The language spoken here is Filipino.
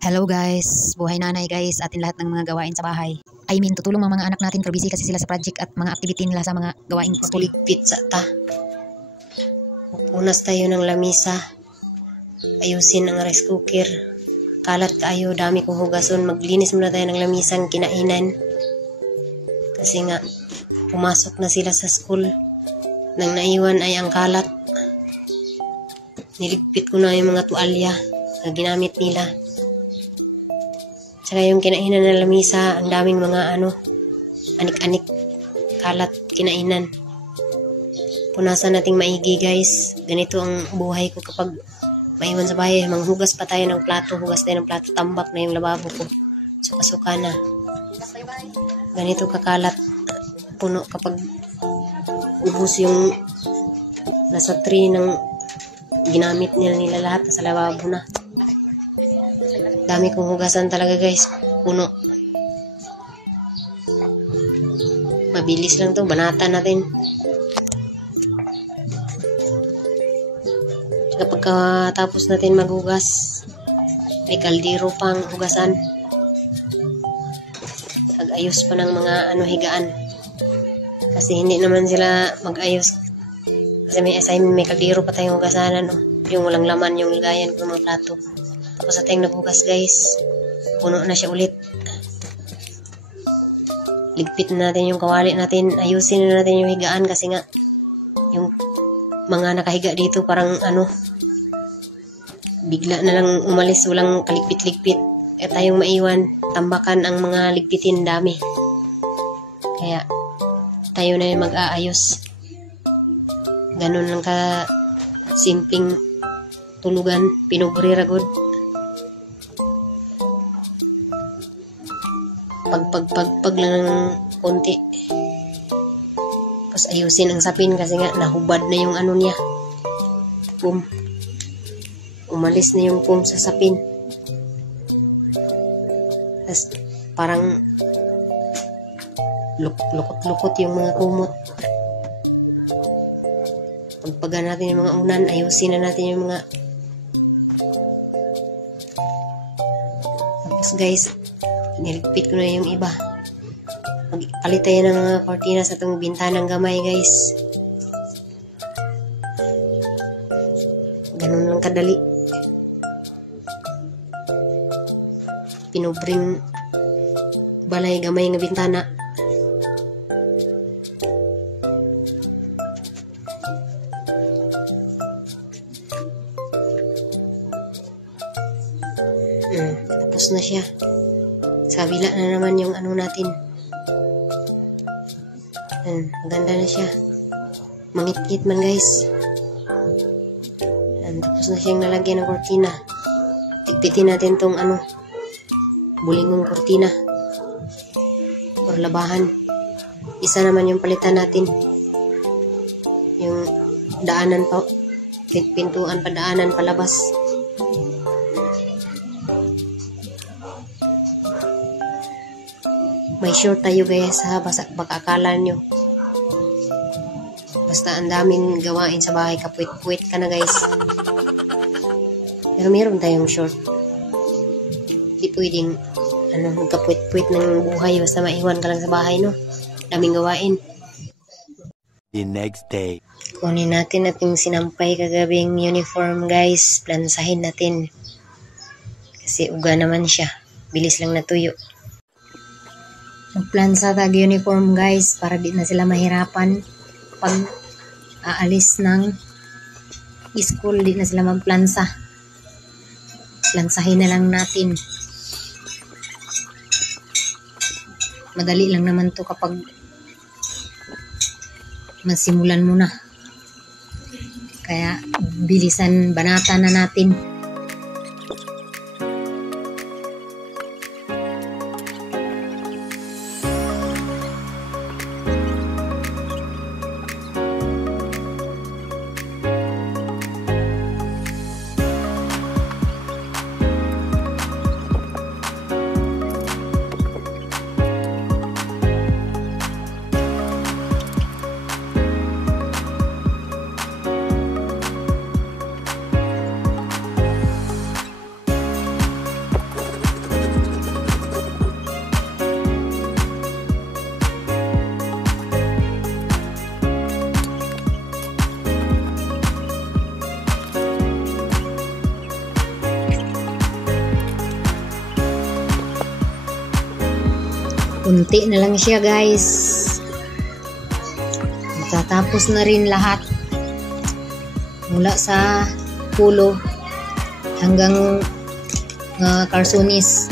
Hello guys, buhay nanay guys, atin lahat ng mga gawain sa bahay. Tutulong mga anak natin pero busy kasi sila sa project at mga activity nila sa mga gawain school. Maligpit sa ta. Punas tayo ng lamisa. Ayusin ang rice cooker. Kalat tayo, dami kong hugason. Maglinis muna tayo ng lamisang kinainan. Kasi nga, pumasok na sila sa school. Nang naiwan ay ang kalat. Niligpit ko na yung mga tuwalya na ginamit nila. Tsaka yung kinainan ng lamisa, ang daming mga anik-anik, kalat, kinainan. Punasan nating maigi guys. Ganito ang buhay ko kapag maiwan sa bahay. Manghugas pa tayo ng plato, hugas tayo ng plato, tambak na yung lababo ko. Suka-suka na. Ganito kakalat, puno kapag ubus yung nasa tray ng ginamit nila lahat sa lababo na. Dami kong hugasan talaga guys. Puno. Mabilis lang to. Banatan natin. Kapag tapos natin maghugas, may kaldero pang hugasan.Ag-ayos pa ng mga higaan. Kasi hindi naman sila mag-ayos. Kasi may assignment, may kaldero pa tayong hugasanan. Yung walang laman, yung ligayan ng mga plato. Tapos sa tayong naghugas guys, puno na siya ulit. Ligpit na natin yung kawali natin. Ayusin na natin yung higaan kasi nga yung mga nakahiga dito parang bigla na lang umalis, walang kaligpit-ligpit. Tayong maiwan, tambakan ang mga ligpitin, dami. Kaya tayo na yung mag-aayos. Ganun lang ka simpleng tulugan, pinugri ragod. Pag lang ng konti. Tapos ayusin ang sapin kasi nga nahubad na yung niya. Pum. Umalis na yung pum sa sapin. Tapos parang lukot-lukot yung mga kumot. Pagpaga natin yung mga unan, ayusin na natin yung mga. Tapos guys, niligpit ko na yung iba. Magpalit tayo ng mga kortina sa itong bintanang gamay guys. Ganun lang kadali. Pinubring balay gamay nga bintana. Tapos na siya. Sa kabila na naman yung natin. Maganda na siya. Mangit-ngit man guys. Tapos na siyang nalagyan ng kortina. Tigpitin natin tong bulingong kortina. Or labahan. Isa naman yung palitan natin. Yung daanan pa. Pintuan pa, daanan palabas. May short tayo guys ha, baka akala nyo. Basta ang daming gawain sa bahay, kapuit-puit ka na guys. Pero meron tayong short. Di pwedeng magkapuit-puit ng buhay basta maiwan ka lang sa bahay, no? Daming gawain. The next day. Kunin natin ating sinampay kagabing uniform guys. Plansahin natin. Kasi uga naman siya. Bilis lang natuyo. Magplansa tag uniform guys para di na sila mahirapan pag aalis ng school, di na sila magplansa. Plansahin na lang natin. Madali lang naman to kapag masimulan mo na. Kaya bilisan, banatan na natin. Kunti na lang siya guys. Matatapos na rin lahat. Mula sa pulo hanggang Carsonis.